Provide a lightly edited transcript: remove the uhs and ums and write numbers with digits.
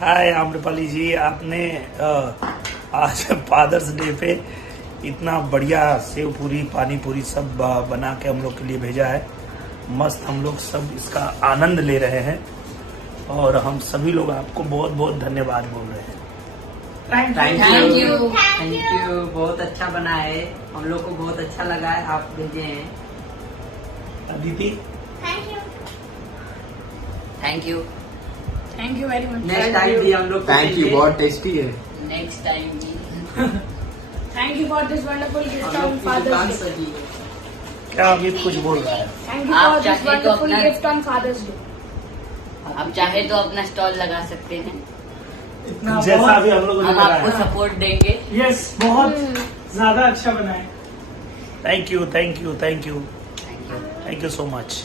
हाय आम्रपाली जी, आपने आज fathers day पे इतना बढ़िया सेव पूरी पानी पूरी सब बना के हम लोग के लिए भेजा है। मस्त, हम लोग सब इसका आनंद ले रहे हैं और हम सभी लोग आपको बहुत बहुत धन्यवाद बोल रहे हैं। Thank you. बहुत अच्छा बना है, हम लोग को बहुत अच्छा लगा है, आप भेजे हैं। Aditi thank you very much. Next time भी हम लोग थैंक यू, बहुत टेस्टी है। नेक्स्ट टाइम भी thank you for this wonderful gift on fathers day. क्या अमित कुछ बोल रहा है? थैंक यू आप फॉर दिस चाहे तो वंडरफुल अपना- गिफ्ट ऑन फादर्स डे। आप चाहे तो अपना स्टॉल लगा सकते हैं, इतना जैसा अभी हम लोगों ने हम आपको बताया। सपोर्ट देंगे। यस, बहुत ज्यादा अच्छा बना है। Thank you, thank you, thank you, thank you. Thank you so much.